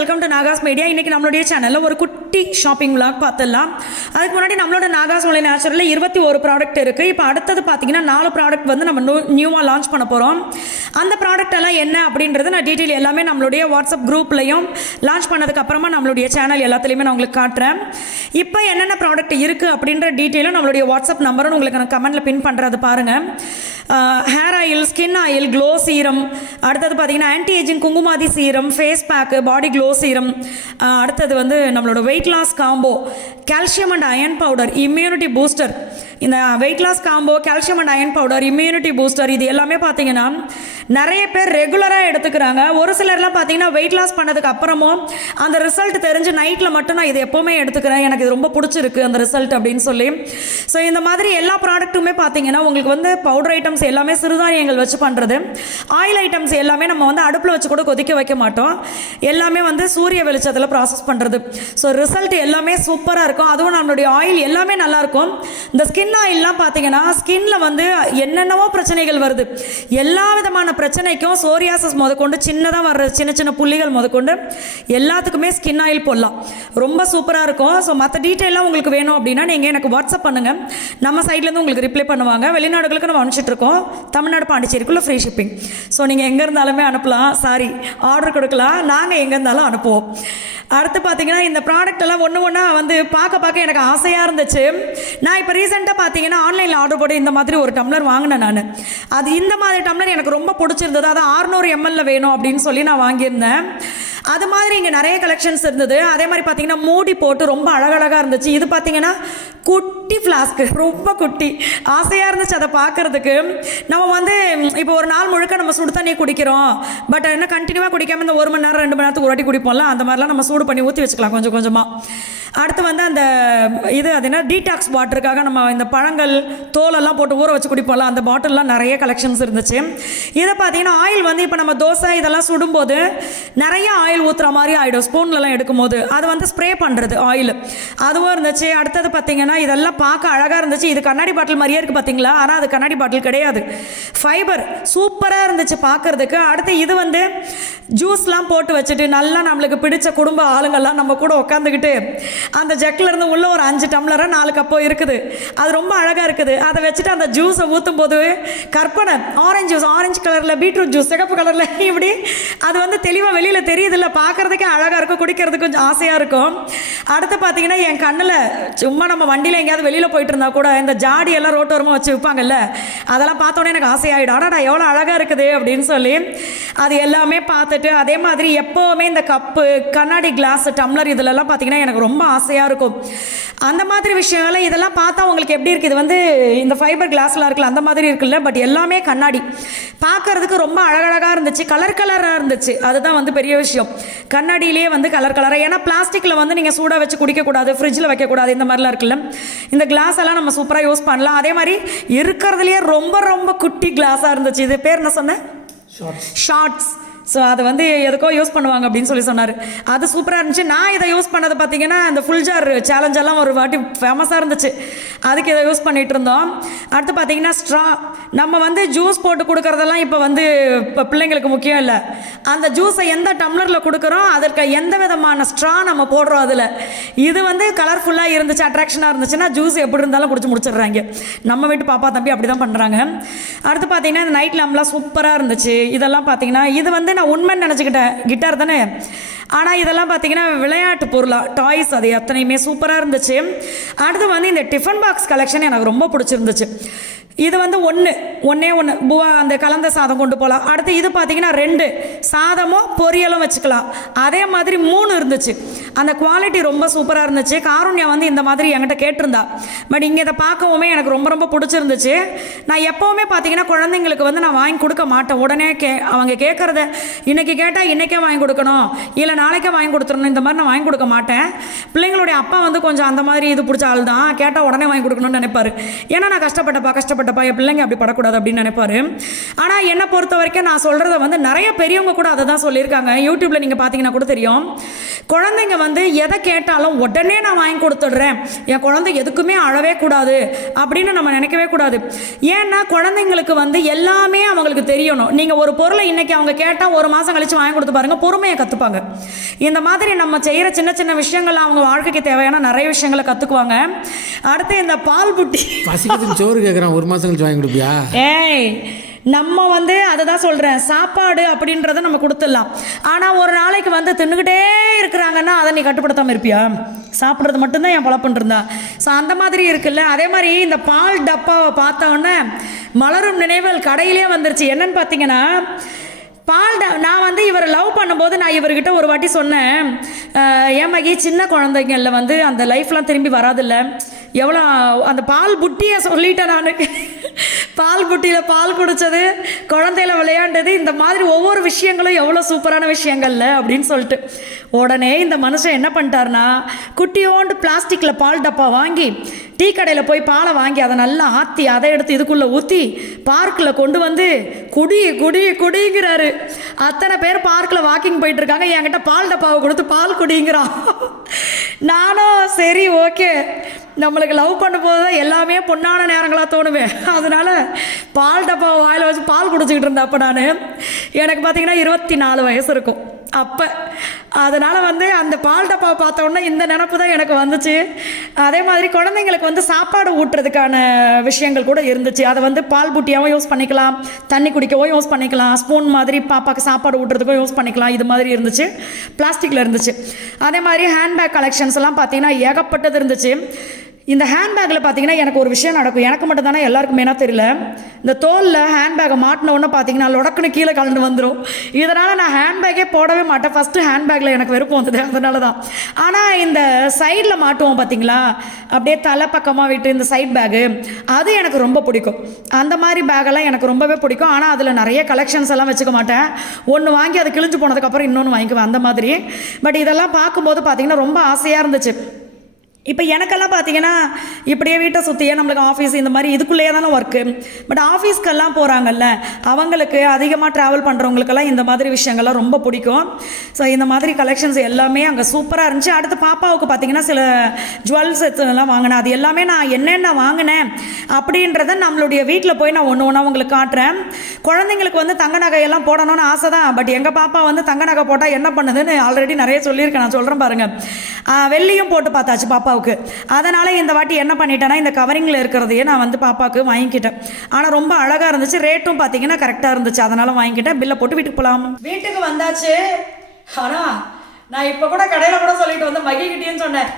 Welcome to Nahash media. இன்றைக்கி நம்மளுடைய சேனலில் ஒரு குட்டி ஷாப்பிங் விளாக் பார்த்துடலாம். அதுக்கு முன்னாடி நம்மளோட நாகாஸ் ஒன்லைன் நேச்சுரலில் 21 ப்ராடக்ட் இருக்குது. இப்போ அடுத்தது பார்த்தீங்கன்னா 4 ப்ராடக்ட் வந்து நம்ம நியூவாக லான்ச் பண்ண போகிறோம். அந்த ப்ராடக்ட் எல்லாம் என்ன அப்படின்றது நான் டீட்டெயில் எல்லாமே நம்மளுடைய வாட்ஸ்அப் குரூப்லையும் லான்ச் பண்ணதுக்கு அப்புறமா நம்மளுடைய சேனல் எல்லாத்துலேயுமே நான் உங்களுக்கு காட்டுறேன். இப்போ என்னென்ன ப்ராடக்ட் இருக்குது அப்படின்ற டீட்டெயிலும் நம்மளுடைய வாட்ஸ்அப் நம்பரும் உங்களுக்கு நான் கமெண்ட்டில் பின் பண்ணுறது பாருங்கள். Hair oil, skin oil, glow serum, அடுத்தது பார்த்தீங்கன்னா anti ageing Kumkumadi serum, face pack, body glow serum, அடுத்தது வந்து நம்மளோட weight loss combo, calcium and iron powder, immunity booster. இந்த weight loss combo, calcium and iron powder, immunity booster இது எல்லாமே பார்த்தீங்கன்னா நிறைய பேர் ரெகுலராக எடுத்துக்கிறாங்க. ஒரு சிலர்லாம் பார்த்தீங்கன்னா வெயிட் லாஸ் பண்ணதுக்கு அப்புறமும் அந்த ரிசல்ட் தெரிஞ்சு நைட்டில் மட்டும் நான் இது எப்போவுமே எடுத்துக்கிறேன், எனக்கு இது ரொம்ப பிடிச்சிருக்கு அந்த ரிசல்ட் அப்படின்னு சொல்லி. ஸோ இந்த மாதிரி எல்லா ப்ராடக்ட்டுமே பார்த்தீங்கன்னா உங்களுக்கு வந்து பவுடர் ஐட்டம்ஸ் எல்லாமே சிறுதானியங்கள் வச்சு பண்ணுறது. ஆயில் ஐட்டம்ஸ் எல்லாமே நம்ம வந்து அடுப்பில் வச்சு கூட கொதிக்க வைக்க மாட்டோம், எல்லாமே வந்து சூரிய வெளிச்சத்தில் ப்ராசஸ் பண்ணுறது. ஸோ ரிசல்ட் எல்லாமே சூப்பராக இருக்கும். அதுவும் நம்மளுடைய ஆயில் எல்லாமே நல்லாயிருக்கும். இந்த ஸ்கின் ஆயில்லாம் பார்த்தீங்கன்னா ஸ்கின்ல வந்து என்னென்னவோ பிரச்சனைகள் வருது. எல்லா விதமான பிரச்சனைக்கும் சோரியாசிஸ் முதற்கொண்டு சின்னதாக வர்ற சின்ன சின்ன புள்ளிகள் முதற்கொண்டு எல்லாத்துக்குமே ஸ்கின் ஆயில் போடலாம். ரொம்ப சூப்பராக இருக்கும். ஸோ மற்ற டீட்டெயிலாம் உங்களுக்கு வேணும் அப்படின்னா நீங்கள் எனக்கு வாட்ஸ்அப் பண்ணுங்கள், நம்ம சைட்லேருந்து உங்களுக்கு ரிப்ளை பண்ணுவாங்க. வெளிநாடுகளுக்கு நம்ம அனுப்பிச்சிட்ருக்கோம், தமிழ்நாடு பாண்டிச்சேரிக்குள்ளே ஃப்ரீ ஷிப்பிங். ஸோ நீங்கள் எங்கே இருந்தாலுமே அனுப்பலாம், ஆர்டர் கொடுக்கலாம், நாங்கள் எங்கே இருந்தாலும் அனுப்புவோம். அடுத்து பார்த்தீங்கன்னா இந்த ப்ராடக்ட் எல்லாம் ஒன்று ஒன்றா வந்து பார்க்க எனக்கு ஆசையாக இருந்துச்சு. நான் இப்போ ரீசெண்டாக பார்த்தீங்கன்னா ஆன்லைனில் ஆர்டர் போட்டு இந்த மாதிரி ஒரு டம்ளர் வாங்கினேன் நான். அது இந்த மாதிரி டம்ளர் எனக்கு ரொம்ப பிடிச்சிருந்தது. அது 600 ml வேணும் அப்படின்னு சொல்லி நான் வாங்கியிருந்தேன். அது மாதிரி இங்கே நிறைய கலெக்ஷன்ஸ் இருந்தது. அதே மாதிரி பார்த்தீங்கன்னா மூடி போட்டு ரொம்ப அழகழகாக இருந்துச்சு. இது பார்த்தீங்கன்னா குட்டி ஃப்ளாஸ்க்கு, ரொம்ப குட்டி ஆசையாக இருந்துச்சு அதை பார்க்குறதுக்கு. நம்ம வந்து இப்போ ஒரு நாள் முழுக்க நம்ம சுடு தண்ணி குடிக்கிறோம், பட் என்ன கண்டினியூவாக குடிக்காமல் இந்த 1 மணி நேரம் 2 மணி நேரத்துக்கு ஒரு வாட்டி குடிப்போம்ல, அந்த மாதிரிலாம் நம்ம சூடு பண்ணி ஊற்றி வச்சுக்கலாம் கொஞ்சம் கொஞ்சமாக. அடுத்து வந்து அந்த அது என்ன டீடாக்ஸ் வாட்டருக்காக நம்ம இந்த பழங்கள் தோலெல்லாம் போட்டு ஊற வச்சு குடிப்போம்ல, அந்த பாட்டில்லாம் நிறைய கலெக்ஷன்ஸ் இருந்துச்சு. இதை பார்த்தீங்கன்னா ஆயில் வந்து இப்போ நம்ம தோசை இதெல்லாம் சுடும்போது நிறைய ஆயில் ஊற்றுற மாதிரி ஆகிடும் ஸ்பூன்லலாம் எடுக்கும்போது, அது வந்து ஸ்ப்ரே பண்ணுறது ஆயில் அதுவும் இருந்துச்சு. அடுத்தது பார்த்தீங்கன்னா இதெல்லாம் பார்க்க அழகாக இருந்துச்சு. இது கண்ணாடி பாட்டில் மாதிரியே இருக்குது பார்த்தீங்களா, ஆனால் அது கண்ணாடி பாட்டில் கிடையாது, ஃபைபர். சூப்பராக இருந்துச்சு பார்க்குறதுக்கு. அடுத்து இது வந்து ஜூஸ்லாம் போட்டு வச்சுட்டு நல்லா நம்மளுக்கு பிடிச்ச குடும்ப ஆளுங்கள்லாம் நம்ம கூட உட்காந்துக்கிட்டு அந்த ஜக்கிலேருந்து உள்ளே ஒரு 5 டம்ளரோ 4 கப்போ இருக்குது, அது ரொம்ப அழகாக இருக்குது. அதை வச்சுட்டு அந்த ஜூஸை ஊற்றும் போது கற்பனை ஆரஞ்சு ஜூஸ், ஆரஞ்சு கலரில், பீட்ரூட் ஜூஸ் சிகப்பு கலரில், இப்படி அது வந்து தெளிவாக வெளியில் தெரியுதில்ல, பார்க்குறதுக்கே அழகாக இருக்கும், குடிக்கிறதுக்கு கொஞ்சம் ஆசையாக இருக்கும். அடுத்து பார்த்தீங்கன்னா என் கண்ணில் சும்மா நம்ம வண்டியில் எங்கேயாவது வெளியில் போயிட்டு இருந்தால் கூட இந்த ஜாடியெல்லாம் ரோட்டோரமாக வச்சு விற்பாங்கல்ல, அதெல்லாம் பார்த்தோன்னே எனக்கு ஆசையாகிடும். ஆனால் எவ்வளோ அழகாக இருக்குது அப்படின்னு சொல்லி அது எல்லாமே பார்த்துட்டு, அதே மாதிரி எப்போவுமே இந்த கப்பு, கண்ணாடி கிளாஸ், டம்ளர் இதிலெல்லாம் பார்த்தீங்கன்னா எனக்கு ரொம்ப ஆசையாக இருக்கும். அந்த மாதிரி விஷயங்கள் இதெல்லாம் பார்த்தா உங்களுக்கு எப்படி இருக்குது, இது வந்து இந்த ஃபைபர் கிளாஸ்லாம் இருக்குல்ல அந்த மாதிரி இருக்குல்ல, பட் எல்லாமே கண்ணாடி, பார்க்கறதுக்கு ரொம்ப அழகழகாக இருந்துச்சு, கலராக இருந்துச்சு. அதுதான் வந்து பெரிய விஷயம், கண்ணாடியிலே வந்து கலராக. ஏன்னா பிளாஸ்டிக்கில் வந்து நீங்கள் சூடாக வச்சு குடிக்கக்கூடாது, ஃப்ரிட்ஜில் வைக்கக்கூடாது, இந்த மாதிரிலாம் இருக்குல்ல. இந்த கிளாஸ் எல்லாம் நம்ம சூப்பராக யூஸ் பண்ணலாம். அதே மாதிரி இருக்கிறதுலையே ரொம்ப குட்டி கிளாஸாக இருந்துச்சு. இது பேர் என்ன சொன்னேன், ஷார்ட்ஸ். ஸோ அது வந்து எதுக்கோ யூஸ் பண்ணுவாங்க அப்படின்னு சொல்லி சொன்னார். அது சூப்பராக இருந்துச்சு. நான் இதை யூஸ் பண்ணது பார்த்தீங்கன்னா இந்த ஃபுல் ஜார் சேலஞ்செல்லாம் ஒரு வாட்டி ஃபேமஸாக இருந்துச்சு, அதுக்கு இதை யூஸ் பண்ணிகிட்டு இருந்தோம். அடுத்து பார்த்தீங்கன்னா ஸ்ட்ரா, நம்ம வந்து ஜூஸ் போட்டு கொடுக்குறதெல்லாம் இப்போ வந்து இப்போ பிள்ளைங்களுக்கு முக்கியம் இல்லை, அந்த ஜூஸை எந்த டம்ளரில் கொடுக்குறோம் அதற்கு எந்த விதமான ஸ்ட்ரா நம்ம போடுறோம் அதில். இது வந்து கலர்ஃபுல்லாக இருந்துச்சு, அட்ராக்ஷனாக இருந்துச்சுன்னா ஜூஸ் எப்படி இருந்தாலும் குடிச்சு முடிச்சிடுறாங்க. நம்ம வீட்டு பாப்பா தம்பி அப்படி தான் பண்ணுறாங்க. அடுத்து பார்த்தீங்கன்னா இந்த நைட் லேம்ப்லாம் சூப்பராக இருந்துச்சு. இதெல்லாம் பார்த்தீங்கன்னா இது வந்து நான் உண்மைன்னு நினச்சிக்கிட்டேன், கிட்டார் தானே, ஆனால் இதெல்லாம் பார்த்தீங்கன்னா விளையாட்டு பொருளாக டாய்ஸ், அது எத்தனையுமே சூப்பராக இருந்துச்சு. அடுத்து வந்து இந்த டிஃபன் பாக்ஸ் கலெக்ஷன் எனக்கு ரொம்ப பிடிச்சிருந்துச்சு. இது வந்து ஒன்றே பூவா அந்த கலந்த சாதம் கொண்டு போகலாம். அடுத்து இது பார்த்தீங்கன்னா 2 சாதமும் பொரியலும் வச்சுக்கலாம். அதே மாதிரி 3 இருந்துச்சு. அந்த குவாலிட்டி ரொம்ப சூப்பராக இருந்துச்சு. காருண்யா வந்து இந்த மாதிரி என்கிட்ட கேட்டிருந்தா, பட் இங்கே இதை பார்க்கவுமே எனக்கு ரொம்ப பிடிச்சிருந்துச்சு. நான் எப்போவுமே பார்த்தீங்கன்னா குழந்தைங்களுக்கு வந்து நான் வாங்கி கொடுக்க மாட்டேன், உடனே அவங்க கேட்குறத இன்றைக்கி கேட்டால் இன்றைக்கே வாங்கி கொடுக்கணும், இல்லை நாளைக்கே வாங்கி கொடுத்துடணும், இந்த மாதிரி நான் வாங்கி கொடுக்க மாட்டேன். பிள்ளைங்களுடைய அப்பா வந்து கொஞ்சம் அந்த மாதிரி இது பிடிச்ச ஆள் தான், கேட்டால் உடனே வாங்கி கொடுக்கணும்னு நினைப்பார். ஏன்னா நான் கஷ்டப்பட்டப்பா கஷ்டப்பட்டப்பா, என் பிள்ளைங்க அப்படி படக்கூடாது அப்படின்னு நினைப்பாரு. ஆனால் என்னை பொறுத்த வரைக்கும் நான் சொல்கிறத வந்து நிறைய பெரியவங்க கூட அதை தான் சொல்லியிருக்காங்க. யூடியூப்பில் நீங்கள் பார்த்தீங்கன்னா கூட தெரியும். குழந்தைங்க வந்து எதை கேட்டாலும் உடனே நான் வாங்கி கொடுத்துட்றேன், என் குழந்தை எதுக்குமே அழவே கூடாது அப்படின்னு நம்ம நினைக்கவே கூடாது. ஏன்னா குழந்தைங்களுக்கு வந்து எல்லாமே அவங்களுக்கு தெரியணும். நீங்கள் ஒரு பொருளை இன்றைக்கி அவங்க கேட்டால் ஒரு மாதம் கழித்து வாங்கி கொடுத்து பாருங்கள், பொறுமையை கற்றுப்பாங்க. இந்த மாதிரி நம்ம செய்கிற சின்ன சின்ன விஷயங்கள் அவங்க வாழ்க்கைக்கு தேவையான நிறைய விஷயங்களை கற்றுக்குவாங்க. அடுத்து இந்த பால் புட்டி சோறு கேட்குறான், ஒரு மாதம் கழிச்சு வாங்கி கொடுப்பியா? ஏய், நம்ம வந்து அதை தான் சொல்கிறேன், சாப்பாடு அப்படின்றத நம்ம கொடுத்துடலாம். ஆனால் ஒரு நாளைக்கு வந்து தின்னுக்கிட்டே இருக்கிறாங்கன்னா அதை நீ கட்டுப்படுத்தாமல் இருப்பியா? சாப்பிட்றது மட்டும்தான் என் பழப்பன் இருந்தா. ஸோ அந்த மாதிரி இருக்குல்ல. அதே மாதிரி இந்த பால் டப்பாவை பார்த்தோன்னே மலரும் நினைவுகள் கடையிலே வந்துருச்சு. என்னன்னு பார்த்தீங்கன்னா, நான் வந்து இவரை லவ் பண்ணும்போது நான் இவர்கிட்ட ஒரு வாட்டி சொன்னேன், ஏமாகி சின்ன குழந்தைங்களில் வந்து அந்த லைஃப்லாம் திரும்பி வராதில்ல, எவ்வளோ அந்த பால் புட்டியை சொல்லிட்டேன் நான். பால் புட்டியில் பால் குடித்தது, குழந்தையில விளையாண்டது, இந்த மாதிரி ஒவ்வொரு விஷயங்களும் எவ்வளோ சூப்பரான விஷயங்கள்ல அப்படின்னு சொல்லிட்டு உடனே இந்த மனுஷன் என்ன பண்ணிட்டாருன்னா, குட்டியோண்டு பிளாஸ்டிக்கில் பால் டப்பா வாங்கி டீ கடையில் போய் பாலை வாங்கி அதை நல்லா ஆற்றி அதை எடுத்து இதுக்குள்ளே ஊற்றி பார்க்கில் கொண்டு வந்து குடிங்கிறாரு. அத்தனை பேர் பார்க்கில் வாக்கிங் போயிட்டு இருக்காங்க, என்கிட்ட பால் டப்பாவை கொடுத்து பால் குடிங்கிறான். நானும் சரி ஓகே, நம்மளுக்கு லவ் பண்ணும்போது தான் எல்லாமே பொண்ணான நேரங்களாக தோணுவேன். அதனால் பால் டப்பாவை வாயில் வச்சு பால் குடிச்சிக்கிட்டு இருந்தேன். அப்போ நான் எனக்கு பார்த்தீங்கன்னா 24 வயசு இருக்கும் அப்போ. அதனால் வந்து அந்த பால் டப்பாவை பார்த்த உடனே இந்த நினப்பு தான் எனக்கு வந்துச்சு. அதே மாதிரி குழந்தைங்களுக்கு வந்து சாப்பாடு ஊட்டுறதுக்கான விஷயங்கள் கூட இருந்துச்சு. அதை வந்து பால் புட்டியாகவும் யூஸ் பண்ணிக்கலாம், தண்ணி குடிக்கவும் யூஸ் பண்ணிக்கலாம், ஸ்பூன் மாதிரி பாப்பாவுக்கு சாப்பாடு ஊட்டுறதுக்கும் யூஸ் பண்ணிக்கலாம். இது மாதிரி இருந்துச்சு, பிளாஸ்டிக்கில் இருந்துச்சு. அதே மாதிரி ஹேண்ட்பேக் கலெக்ஷன்ஸ் எல்லாம் பார்த்தீங்கன்னா ஏகப்பட்டது இருந்துச்சு. இந்த ஹேண்ட்பேக்கில் பார்த்தீங்கன்னா எனக்கு ஒரு விஷயம் நடக்கும், எனக்கு மட்டும் தானே எல்லாருக்கும் என்ன தெரியல, இந்த தோலில் ஹேண்ட்பேக்கை மாட்டின உடனே பார்த்தீங்கன்னா லொடக்குன்னு கீழே கலந்து வந்துடும். இதனால் நான் ஹேண்ட்பேக்கே போடவே மாட்டேன். ஃபஸ்ட்டு ஹேண்ட்பேக்கில் எனக்கு வெறுப்பு வந்தது, அதனால தான். ஆனால் இந்த சைடில் மாட்டுவோம் பார்த்தீங்களா, அப்படியே தலை பக்கமாக விட்டு இந்த சைட் பேகு, அது எனக்கு ரொம்ப பிடிக்கும். அந்த மாதிரி பேக்கெல்லாம் எனக்கு ரொம்பவே பிடிக்கும். ஆனால் அதில் நிறைய கலெக்ஷன்ஸ் எல்லாம் வச்சுக்க மாட்டேன். ஒன்று வாங்கி அது கிழிஞ்சு போனதுக்கப்புறம் இன்னொன்று வாங்கிக்குவேன், அந்த மாதிரி. பட் இதெல்லாம் பார்க்கும்போது பார்த்தீங்கன்னா ரொம்ப ஆசையாக இருந்துச்சு. இப்போ எனக்கெல்லாம் பார்த்தீங்கன்னா இப்படியே வீட்டை சுற்றியே நம்மளுக்கு ஆஃபீஸ் இந்த மாதிரி இதுக்குள்ளேயே தானே ஒர்க்கு. பட் ஆஃபீஸ்க்கெல்லாம் போகிறாங்கல்ல, அவங்களுக்கு அதிகமாக ட்ராவல் பண்ணுறவங்களுக்கெல்லாம் இந்த மாதிரி விஷயங்கள்லாம் ரொம்ப பிடிக்கும். ஸோ இந்த மாதிரி கலெக்ஷன்ஸ் எல்லாமே அங்கே சூப்பராக இருந்துச்சு. அடுத்து பாப்பாவுக்கு பார்த்தீங்கன்னா சில ஜுவல்ஸ் எல்லாம் வாங்கினேன். அது எல்லாமே நான் என்னென்ன வாங்கினேன் அப்படின்றத நம்மளுடைய வீட்டில் போய் நான் ஒன்று ஒன்றா உங்களுக்கு காட்டுறேன். குழந்தைங்களுக்கு வந்து தங்க நகையெல்லாம் போடணும்னு ஆசை தான். பட் எங்கள் பாப்பா வந்து தங்க நகை போட்டால் என்ன பண்ணுதுன்னு ஆல்ரெடி நிறைய சொல்லியிருக்கேன், நான் சொல்கிறேன் பாருங்கள். வெள்ளியும் போட்டு பார்த்தாச்சு பாப்பாவுக்கு. அதனால் இந்த வாட்டி என்ன பண்ணிட்டேன்னா, இந்த கவரிங்கில் இருக்கிறதையே நான் வந்து பாப்பாவுக்கு வாங்கிக்கிட்டேன். ஆனால் ரொம்ப அழகாக இருந்துச்சு, ரேட்டும் பார்த்தீங்கன்னா கரெக்டாக இருந்துச்சு. அதனால் வாங்கிக்கிட்டேன். பில்லை போட்டு வீட்டுக்கு போகலாம். வீட்டுக்கு வந்தாச்சு. ஆனால் நான் இப்போ கூட கடையில் கூட சொல்லிட்டு வந்து மகிழ்கிட்டேன்னு சொன்னேன்,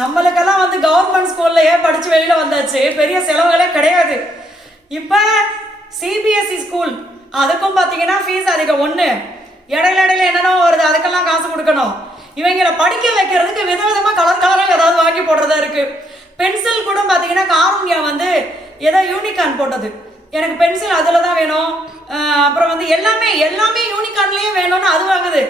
நம்மளுக்கெல்லாம் வந்து கவர்மெண்ட் ஸ்கூல்லையே படித்து வெளியில் வந்தாச்சு, பெரிய செலவுகளே கிடையாது. இப்போ சிபிஎஸ்சி ஸ்கூல், அதுக்கும் பார்த்தீங்கன்னா ஃபீஸ் அதிகம். ஒன்று இடையில என்னென்ன வருது, அதுக்கெல்லாம் காசு கொடுக்கணும். இவங்களை படிக்க வைக்கிறதுக்கு விதவிதமாக கலர் ஏதாவது வாங்கி போடுறதா இருக்குது. பென்சில் கூட பார்த்தீங்கன்னா காருண்யா வந்து ஏதோ யூனிகார்ன் போட்டது, எனக்கு பென்சில் அதில் தான் வேணும். அப்புறம் வந்து எல்லாமே யூனிகார்ன்லேயே வேணும்னு அது வாங்குது.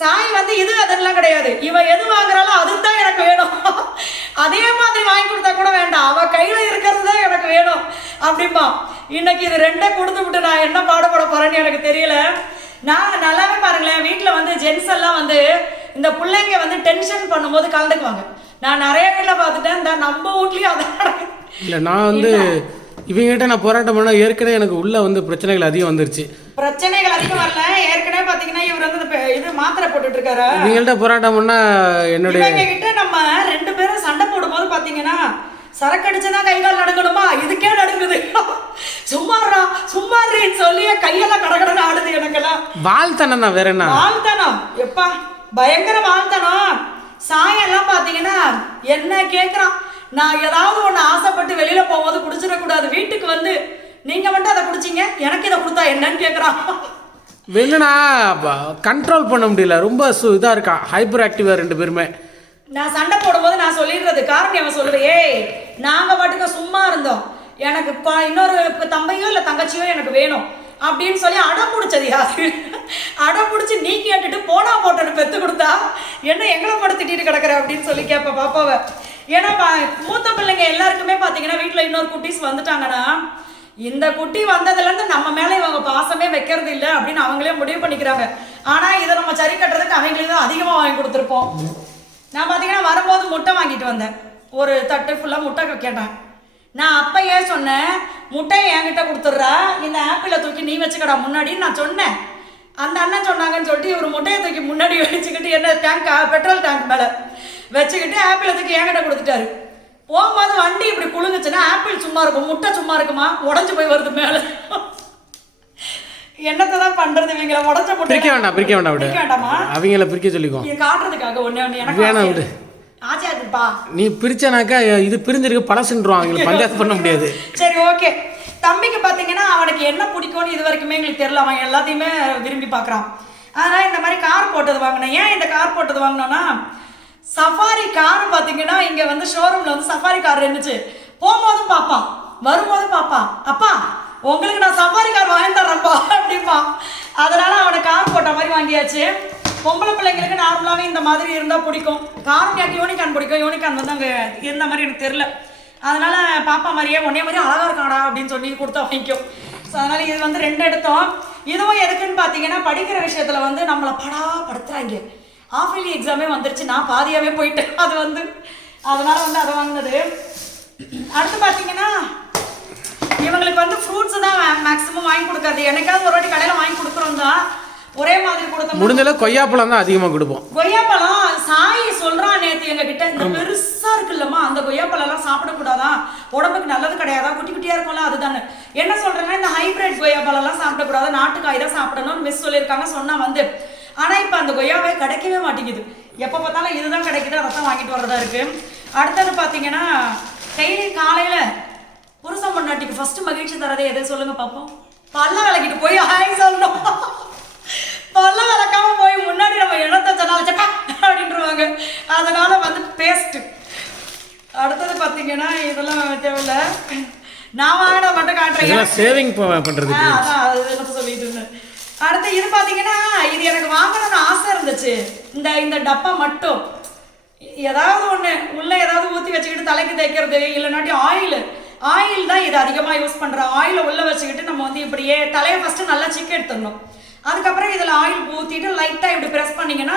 சாய் வந்து இது அதெல்லாம் கிடையாது, இவன் எது வாங்குறாலும் அதுதான் எனக்கு வேணும். அதே மாதிரி வாங்கி கொடுத்தா கூட வேண்டாம், அவள் கையில் இருக்கிறது தான் எனக்கு வேணும் அப்படிம்பா. இன்னைக்கு இது ரெண்டே கொடுத்து விட்டு நான் என்ன பாடுபட போகிறேன்னு எனக்கு தெரியல. நான் நல்லாவே பாருங்களேன், வீட்டில் வந்து ஜென்ஸ் எல்லாம் வந்து இந்த பிள்ளைங்க வந்து டென்ஷன் பண்ணும்போது கலந்துக்குவாங்க. நான் நிறைய வீட்டில் பார்த்துட்டேன், இந்த நம்ம வீட்லேயும் அதான் இல்லை. நான் வந்து இவங்ககிட்ட நான் போராட்டம் பண்ணால் ஏற்கனவே எனக்கு உள்ள வந்து பிரச்சனைகள் அதிகம் வந்துருச்சு. பிரச்சனைகள் அதிகம் வரல, ஏற்கனவே பார்த்தீங்கன்னா இவர் வந்து இது மாத்திரை போட்டுட்டு இருக்காரு. இவங்கள்ட்ட போராட்டம் பண்ணால் என்னுடைய கிட்ட நம்ம 2 பேரும் சண்டை போடும்போது பார்த்தீங்கன்னா சரக்கு அடிச்சுதான் கை கால் நடுங்கணுமா, இதுக்கே நடுங்குது. சும்மாறின்னு சொல்லி கையெல்லாம் கடகடன்னு ஆடுது. எனக்கெல்லாம் வாழ்த்தனம் தான், வேற என்ன வாழ்த்தனம், எப்பா பயங்கர வாழ்த்தனம். சாயெல்லாம் பார்த்தீங்கன்னா என்ன கேட்குறான், நான் ஏதாவது ஒன்று ஆசைப்பட்டு வெளியில் போகும்போது குடிச்சிடக்கூடாது, வீட்டுக்கு வந்து நீங்கள் மட்டும் அதை குடிச்சிங்க, எனக்கு இதை கொடுத்தா என்னன்னு கேட்குறான். வேணும்னா கண்ட்ரோல் பண்ண முடியல, ரொம்ப இதாக இருக்கான், ஹைப்பர் ஆக்டிவாக 2 பேருமே. நான் சண்டை போடும்போது நான் சொல்லிடுறது, காரணம் அவன் சொல்லுவேன், ஏய் நாங்கள் பாட்டுக்கு சும்மா இருந்தோம், எனக்கு இன்னொரு தம்பையோ இல்லை தங்கச்சியோ எனக்கு வேணும் அப்படின்னு சொல்லி அடம் பிடிச்சது யாரு? அடம் பிடிச்சி நீ கேட்டுட்டு போனா போட்டோன்னு பெற்று கொடுத்தா என்ன எங்களை போட்டு திட்டிட்டு கிடக்குற அப்படின்னு சொல்லி கேட்ப பாப்பாவை. ஏன்னா மூத்த பிள்ளைங்க எல்லாருக்குமே பார்த்தீங்கன்னா வீட்டில் இன்னொரு குட்டீஸ் வந்துட்டாங்கன்னா இந்த குட்டி வந்ததுலேருந்து நம்ம மேலே இவங்க பாசமே வைக்கிறது இல்லை அப்படின்னு அவங்களே முடிவு பண்ணிக்கிறாங்க. ஆனால் இதை நம்ம சரி கட்டுறதுக்கு அவங்களுக்கு தான் அதிகமாக வாங்கி கொடுத்துருப்போம். நான் பார்த்தீங்கன்னா வரும்போது முட்டை வாங்கிட்டு வந்தேன். ஒரு தட்டு ஃபுல்லாக முட்டை கேட்டேன். நான் அப்பயே சொன்னேன், முட்டையை என்கிட்ட கொடுத்துட்றா, இந்த ஆப்பிளை தூக்கி நீ வச்சுக்கடா முன்னாடின்னு நான் சொன்னேன். அந்த அண்ணன் சொன்னாங்கன்னு சொல்லிட்டு இவர் முட்டையை தூக்கி முன்னாடி வச்சுக்கிட்டு என்ன பெட்ரோல் டேங்க் மேலே வச்சுக்கிட்டு ஆப்பிளை தூக்கி என்கிட்ட கொடுத்துட்டாரு. போகும்போது வண்டி இப்படி குலுங்குச்சுன்னா ஆப்பிள் சும்மா இருக்கும், முட்டை சும்மா இருக்குமா, உடஞ்சி போய் வருது மேலே. என்னத்தை தான் பண்றது? இவங்களை உடஞ்ச முட்டை பிரிக்க வேண்டாமா? அவங்கள பிரிக்க சொல்லிக்கோ. இது காட்டுறதுக்காக ஒண்ணு எனக்கு ஆச்சா இருக்குப்பா. நீ பிரிச்சனாக்கா இது பிரிஞ்சிருக்கு பழசுன்றோம், அவங்களை பஞ்சாயத்து பண்ண முடியாது. சரி ஓகே. தம்பிக்கு பார்த்தீங்கன்னா அவனுக்கு என்ன பிடிக்கும்னு இது வரைக்குமே எங்களுக்கு தெரியல. அவன் எல்லாத்தையுமே விரும்பி பார்க்குறான். அதனால இந்த மாதிரி கார் போட்டது வாங்கினேன். ஏன் இந்த கார் போட்டது வாங்கினோன்னா, சஃபாரி கார் பார்த்தீங்கன்னா இங்கே வந்து ஷோரூமில் வந்து சஃபாரி கார் இருந்துச்சு. போகும்போதும் பாப்பா, வரும்போதும் பாப்பா, அப்பா உங்களுக்கு நான் சஃபாரி கார் வாங்கி தர்றேன்ப்பா அப்படிப்பா. அதனால அவனை கார் போட்ட மாதிரி வாங்கியாச்சு. பொம்பளை பிள்ளைங்களுக்கு நார்மலாகவே இந்த மாதிரி இருந்தால் பிடிக்கும். காரம் எனக்கு யூனிகான் பிடிக்கும். யூனிகான் வந்து அங்கே இருந்த மாதிரி எனக்கு தெரில. அதனால பாப்பா மாதிரியே ஒன்னே மாதிரி அழகாக இருக்காடா அப்படின்னு சொல்லி கொடுத்தா வாங்கிக்கும். ஸோ அதனால இது வந்து 2 எடுத்தோம். இதுவும் எதுக்குன்னு பார்த்தீங்கன்னா படிக்கிற விஷயத்தில் வந்து நம்மளை படுத்துறாங்க. ஆஃப் இயர்லி எக்ஸாமே வந்துருச்சு, நான் பாதியாகவே போயிட்டேன். அது வந்து அதனால வந்து அதை வாங்கினது. அடுத்து பார்த்தீங்கன்னா இவங்களுக்கு வந்து ஃப்ரூட்ஸ் தான் மேக்ஸிமம் வாங்கி கொடுக்காது. எனக்காவது ஒரு வாட்டி கடையில் வாங்கி கொடுக்குறோம் தான், ஒரே மாதிரி கொடுத்தோம். முடிஞ்சளவு கொய்யாப்பழம் தான் அதிகமாக கொடுப்போம். கொய்யாப்பழம் சாய் சொல்றான் நேற்று எங்ககிட்ட, இந்த பெருசா இருக்குல்லம்மா அந்த கொய்யாப்பழம்லாம் சாப்பிடக்கூடாதான், உடம்புக்கு நல்லது கிடையாதா, குட்டி குட்டியா இருக்கும்ல அதுதானே. என்ன சொல்றேன்னா இந்த ஹைபிரிட் கொய்யாப்பழம்லாம் சாப்பிடக்கூடாது, நாட்டுக்காய் தான் சாப்பிடணும்னு மிஸ் சொல்லியிருக்காங்க. சொன்னா வந்து ஆனால் இப்போ அந்த கொய்யாவே கிடைக்கவே மாட்டேங்குது. எப்போ பார்த்தாலும் இதுதான் கிடைக்குது, அதை தான் வாங்கிட்டு வரதா இருக்கு. அடுத்தது பார்த்தீங்கன்னா டெய்லி காலையில் புருஷன் பொண்டாட்டிக்கு ஃபர்ஸ்ட் மகிழ்ச்சி தரதே எதை சொல்லுங்க பார்ப்போம்? பல்ல விளக்கிட்டு போய் ஹாய் சொல்லணும். பல்ல விளக்காம போய் முன்னாடி நம்ம இடத்த சொன்னா வச்சப்பா அப்படின்ட்டுருவாங்க. அதனால வந்து பேஸ்ட். அடுத்தது பார்த்தீங்கன்னா இதெல்லாம் தேவையில்ல, நான் வாங்கின மட்டும் காட்டுறேன், சேவிங் பண்ணுறது. அதான் அது என்ன சொல்லிட்டு இருந்தேன். அடுத்து இது பார்த்தீங்கன்னா இது எனக்கு வாங்கணும்னு ஆசை இருந்துச்சு. இந்த டப்பா மட்டும் ஏதாவது ஒன்று உள்ளே ஏதாவது ஊற்றி வச்சுக்கிட்டு தலைக்கு தேய்க்கிறது, இல்லைனாட்டி ஆயில் தான் இது அதிகமாக யூஸ் பண்ணுறோம். ஆயிலை உள்ளே வச்சுக்கிட்டு நம்ம வந்து இப்படியே தலையை ஃபஸ்ட்டு நல்லா சிக்க எடுத்துடணும். அதுக்கப்புறம் இதில் ஆயில் ஊற்றிட்டு லைட்டாக இப்படி ப்ரெஸ் பண்ணிங்கன்னா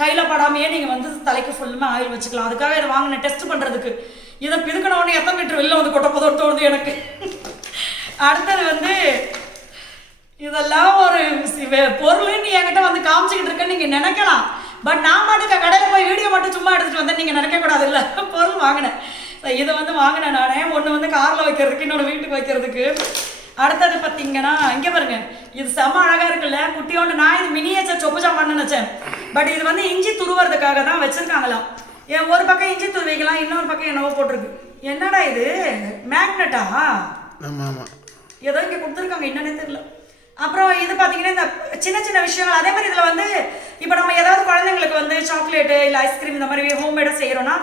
கையில் படாமையே நீங்கள் வந்து தலைக்கு ஃபுல்லுமே ஆயில் வச்சுக்கலாம். அதுக்காக இதை வாங்கினேன் டெஸ்ட் பண்ணுறதுக்கு. இதை பிதுக்கணுன்னு எத்தனை லிட்டர் வெளில வந்து கொட்டப்போ தோணுது எனக்கு. அடுத்தது வந்து இதெல்லாம் ஒரு பொருள் நீ என்கிட்ட வந்து காமிச்சிக்கிட்டு இருக்கேன்னு நீங்கள் நினைக்கலாம். பட் நான் மட்டும் கடையில் போய் வீடியோ மட்டும் சும்மா எடுத்துகிட்டு வந்தேன் நீங்கள் நினைக்கக்கூடாது. இல்லை, பொருள் வாங்கினேன். இதை வந்து வாங்கினேன் நானே. ஒன்று வந்து காரில் வைக்கிறதுக்கு, இன்னொன்று வீட்டுக்கு வைக்கிறதுக்கு. அடுத்தது பார்த்தீங்கன்னா இங்கே பாருங்க, இது செம்ம அழகாக இருக்குல்ல, குட்டியோண்டு. நான் இது மினியேச்சர் சொப்பு சாமான்னு நினச்சேன். பட் இது வந்து இஞ்சி துருவுறதுக்காக தான் வச்சுருக்காங்களாம். ஏன் ஒரு பக்கம் இஞ்சி துருவிக்கலாம், இன்னொரு பக்கம் என்னவோ போட்டிருக்கு. என்னடா இது மேக்னெட்டா? ஆமாம் ஆமாம், ஏதோ இங்கே கொடுத்துருக்காங்க, என்னன்னே தெரியல. அப்புறம் இது பார்த்தீங்கன்னா இந்த சின்ன சின்ன விஷயங்கள். அதே மாதிரி இதில் வந்து இப்போ நம்ம ஏதாவது குழந்தைங்களுக்கு வந்து சாக்லேட்டு இல்லை ஐஸ்கிரீம் இந்த மாதிரி ஹோம்மேடாக செய்கிறோன்னா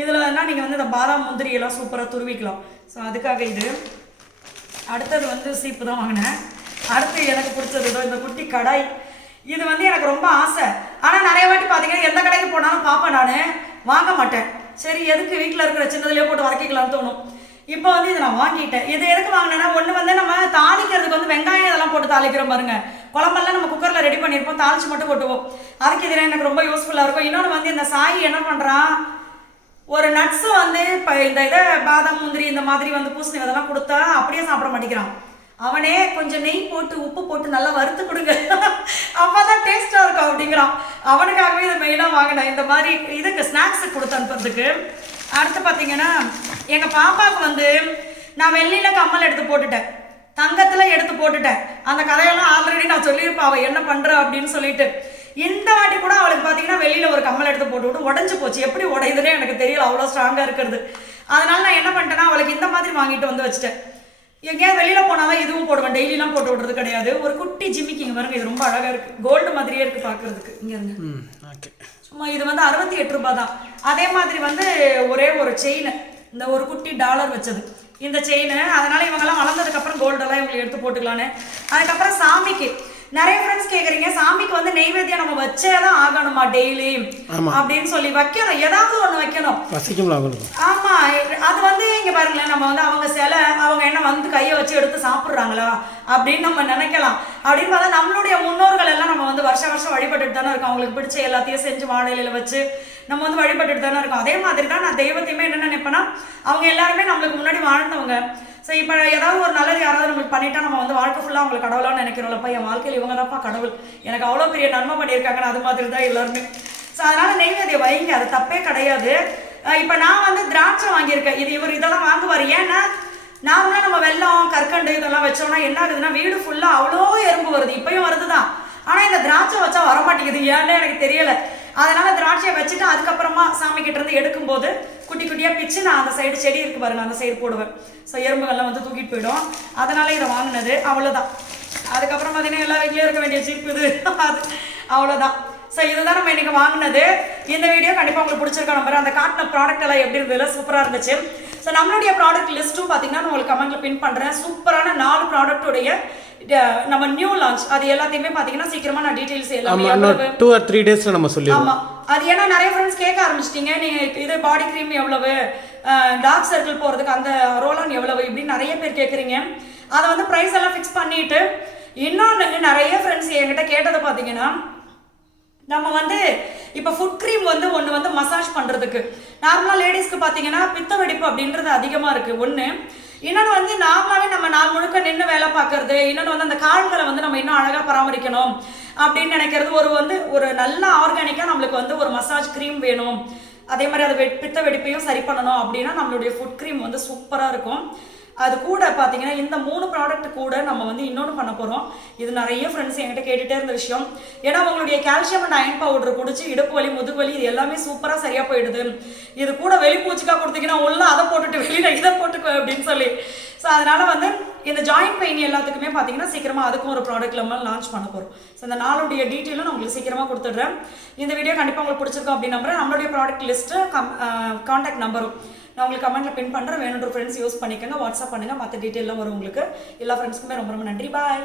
இதில் வேணால் நீங்கள் வந்து இந்த பாதாம் முந்திரி எல்லாம் சூப்பராக துருவிக்கலாம். ஸோ அதுக்காக இது. அடுத்தது வந்து சீப்பு தான் வாங்கினேன். அடுத்து எனக்கு பிடிச்சது இந்த குட்டி கடாய். இது வந்து எனக்கு ரொம்ப ஆசை. ஆனால் நிறைய வாட்டி பார்த்தீங்கன்னா எந்த கடைக்கு போனாலும் பார்ப்பேன், நான் வாங்க மாட்டேன். சரி எதுக்கு வீட்டில் இருக்கிற சின்னதுலேயே போட்டு வதக்கிக்கலாம்னு தோணும். இப்போ வந்து இதை நான் வாங்கிட்டேன். இது எதுக்கு வாங்கினேன்னா, ஒன்று வந்து நம்ம தாளிக்கிறதுக்கு வந்து வெங்காயம் இதெல்லாம் போட்டு தாளிக்கிறோம் பாருங்க. குழம்பெல்லாம் நம்ம குக்கரில் ரெடி பண்ணியிருப்போம், தாளிச்சு மட்டும் கொட்டுவோம். அதுக்கு இதில் எனக்கு ரொம்ப யூஸ்ஃபுல்லாக இருக்கும். இன்னொன்று வந்து இந்த சாய் என்ன பண்ணுறான், ஒரு நட்ஸு வந்து இப்போ இந்த இதை பாதாம் முந்திரி இந்த மாதிரி வந்து பூசணி அதெல்லாம் கொடுத்தா அப்படியே சாப்பிட மாட்டேங்கிறான். அவனே கொஞ்சம் நெய் போட்டு உப்பு போட்டு நல்லா வறுத்து கொடுங்க, அப்போ தான் டேஸ்ட்டாக இருக்கும் அப்படிங்கிறான். அவனுக்காகவே இதை மெயினாக வாங்கினேன், இந்த மாதிரி இதுக்கு ஸ்நாக்ஸுக்கு கொடுத்து அனுப்புறதுக்கு. அடுத்து பார்த்தீங்கன்னா எங்கள் பாப்பாவுக்கு வந்து நான் வெள்ளியில் கம்மல் எடுத்து போட்டுட்டேன், தங்கத்தில் எடுத்து போட்டுட்டேன். அந்த கதையெல்லாம் ஆல்ரெடி நான் சொல்லியிருப்பேன் அவள் என்ன பண்ணுறா அப்படின்னு சொல்லிட்டு. இந்த வாட்டி கூட அவளுக்கு பார்த்தீங்கன்னா வெளியில் ஒரு கம்மல் எடுத்து போட்டு உடஞ்சி போச்சு. எப்படி உடையுதுன்னே எனக்கு தெரியல, அவ்வளோ ஸ்ட்ராங்காக இருக்கிறது. அதனால நான் என்ன பண்ணிட்டேன்னா அவளுக்கு இந்த மாதிரி வாங்கிட்டு வந்து வச்சுட்டேன். எங்கேயாவது வெளியில் போனாலும் இதுவும் போடுவேன், டெய்லிலாம் போட்டு விடுறது கிடையாது. ஒரு குட்டி ஜிமிக்கிங்க பாருங்க, இது ரொம்ப அழகாக இருக்குது, கோல்டு மாதிரியே இருக்குது பார்க்குறதுக்கு. இங்கே இருந்து சும்மா இது வந்து 68 ரூபா தான். அதே மாதிரி வந்து ஒரே ஒரு செயின், இந்த ஒரு குட்டி டாலர் வச்சது இந்த செயின். அதனால் இவங்கெல்லாம் வளர்ந்ததுக்கப்புறம் கோல்டெல்லாம் இவங்களை எடுத்து போட்டுக்கலான்னு. அதுக்கப்புறம் சாமிக்கு நிறைய ஃப்ரெண்ட்ஸ் கேக்குறீங்க சாமிக்கு வந்து நெய்வேத்தியம் நம்ம வச்சே தான் ஆகணுமா டெய்லி அப்படின்னு சொல்லி வைக்கணும், ஏதாவது ஒண்ணு வைக்கணும். ஆமா, அது வந்து இங்க பாருங்களேன், நம்ம வந்து அவங்க சிலை அவங்க என்ன வந்து கையை வச்சு எடுத்து சாப்பிடுறாங்களா அப்படின்னு நம்ம நினைக்கலாம். அப்படின்னு பார்த்தா நம்மளுடைய முன்னோர்கள் எல்லாம் நம்ம வந்து வருஷம் வருஷம் வழிபட்டுட்டு தானே இருக்கோம். அவங்களுக்கு பிடிச்ச எல்லாத்தையும் செஞ்சு வாழையில வச்சு நம்ம வந்து வழிபட்டுட்டு தானே இருக்கோம். அதே மாதிரி தான் நான் தெய்வத்தையுமே என்ன நினைப்பேன்னா, அவங்க எல்லாருமே நம்மளுக்கு முன்னாடி வாழ்ந்தவங்க. ஸோ இப்போ ஏதாவது ஒரு நல்லது யாராவது நம்மளுக்கு பண்ணிட்டா நம்ம வந்து வாழ்க்கை ஃபுல்லாக அவங்களுக்கு கடவுளான்னு நினைக்கிறோம்லப்பா, என் வாழ்க்கையில் இவங்க தான்ப்பா கடவுள், எனக்கு அவ்வளோ பெரிய நன்மை பண்ணியிருக்காங்கன்னு அது மாதிரி தான் எல்லாருமே. ஸோ அதனால நெய்வேத்தியம் வைங்க, அது தப்பே கிடையாது. இப்போ நான் வந்து திராட்சை வாங்கியிருக்கேன். இவர் இதெல்லாம் வாங்குவார். ஏன்னா நார்மலாக நம்ம வெல்லம் கற்கண்டு இதெல்லாம் வச்சோம்னா என்ன ஆகுதுன்னா வீடு ஃபுல்லாக அவ்வளோ எறும்பு வருது, இப்பயும் வருது தான். ஆனால் இந்த திராட்சை வச்சா வரமாட்டேங்குது, ஏன்னு எனக்கு தெரியலை. அதனால திராட்சையை வச்சுட்டு அதுக்கப்புறமா சாமி கிட்ட இருந்து எடுக்கும்போது குட்டி குட்டியாக பிச்சு நான் அந்த சைடு செடி இருக்கு பாருங்க, அந்த சைடு போடுவேன். ஸோ எறும்புகள்லாம் வந்து தூக்கிட்டு போயிடும். அதனால இதை வாங்கினது அவ்வளோதான். அதுக்கப்புறம் பார்த்தீங்கன்னா எல்லா வீட்லேயும் இருக்க வேண்டிய சீப்பு இது, அது அவ்வளோதான். ஸோ இதுதான் நம்ம இன்னைக்கு வாங்கினது. இந்த வீடியோ கண்டிப்பாக உங்களுக்கு பிடிச்சிருக்க நம்பர். அந்த காட்டின ப்ராடக்ட் எல்லாம் எப்படி இருந்தது, சூப்பராக இருந்துச்சு. ஸோ நம்மளுடைய ப்ராடக்ட் லிஸ்ட்டும் பார்த்தீங்கன்னா நான் உங்களுக்கு கமெண்ட்ல பின் பண்ணுறேன். சூப்பரான 4 ப்ராடக்ட்டுடைய நம்ம நியூ லான்ச் அது எல்லாத்தையுமே பார்த்தீங்கன்னா சீக்கிரமா நான் டீடைல்ஸ் எல்லாமே 2 or 3 டேஸ்ல நம்ம சொல்லிடுவோம். ஆமா, அது ஏன்னா நிறைய ஃப்ரெண்ட்ஸ் கேட்க ஆரம்பிச்சிட்டீங்க, நீங்க இது பாடி க்ரீம் எவ்வளவு, டார்க் சர்க்கிள் போறதுக்கு அந்த ரோலான் எவ்வளவு, இப்படி நிறைய பேர் கேட்குறீங்க. அதை வந்து ப்ரைஸ் எல்லாம் ஃபிக்ஸ் பண்ணிட்டு இன்னொன்று நிறைய ஃப்ரெண்ட்ஸ் என்கிட்ட கேட்டதை பார்த்தீங்கன்னா, நம்ம வந்து இப்போ ஃபுட் க்ரீம் வந்து ஒன்று வந்து மசாஜ் பண்ணுறதுக்கு நார்மலாக லேடிஸ்க்கு பார்த்தீங்கன்னா பித்த வெடிப்பு அப்படின்றது அதிகமாக இருக்குது ஒன்று. இன்னொன்று வந்து நார்மலாகவே நம்ம நாள் முழுக்க நின்று வேலை பார்க்கறது, இன்னொன்று வந்து அந்த கால்களை வந்து நம்ம இன்னும் அழகாக பராமரிக்கணும் அப்படின்னு நினைக்கிறது. ஒரு நல்ல ஆர்கானிக்காக நம்மளுக்கு வந்து ஒரு மசாஜ் க்ரீம் வேணும், அதே மாதிரி அதை பித்த வெடிப்பையும் சரி பண்ணணும் அப்படின்னா நம்மளுடைய ஃபுட் க்ரீம் வந்து சூப்பராக இருக்கும். அது கூட பார்த்தீங்கன்னா இந்த 3 ப்ராடக்ட் கூட நம்ம வந்து இன்னொன்று பண்ண போகிறோம். இது நிறைய ஃப்ரெண்ட்ஸ் என்கிட்ட கேட்டுகிட்டே இருந்த விஷயம். ஏன்னா உங்களுடைய கால்சியம் அண்ட் அயன் பவுடர் குடிச்சு இடுப்பு வலி முதுகு வலி இது எல்லாமே சூப்பராக சரியாக போயிடுது. இது கூட வெளிப்பூச்சிக்காக கொடுத்தீங்கன்னா உள்ள அதை போட்டுட்டு வெளியில் இதை போட்டுக்குவேன் அப்படின்னு சொல்லி. ஸோ அதனால வந்து இந்த ஜாயிண்ட் பெயின் எல்லாத்துக்குமே பார்த்தீங்கன்னா சீக்கிரமாக அதுக்கும் ஒரு ப்ராடக்ட் நம்ம லான்ச் பண்ண போகிறோம். ஸோ இந்த 4 டீட்டெயிலும் நான் உங்களுக்கு சீக்கிரமாக கொடுத்துட்றேன். இந்த வீடியோ கண்டிப்பாக உங்களுக்கு பிடிச்சிருக்கோம் அப்படின்னு நம்புறேன். நம்மளுடைய ப்ராடக்ட் லிஸ்ட்டு கான்டாக்ட் நம்பரும் நான் உங்களுக்கு கமெண்ட்ல பின் பண்ணுறேன். வேணுன்ற ஃப்ரெண்ட்ஸ் யூஸ் பண்ணிக்கோங்க, வாட்ஸ்அப் பண்ணுங்கள், மற்ற டீட்டெயிலாம் வரும் உங்களுக்கு. எல்லா ஃப்ரெண்ட்ஸ்க்குமே ரொம்ப ரொம்ப நன்றி. பாய்.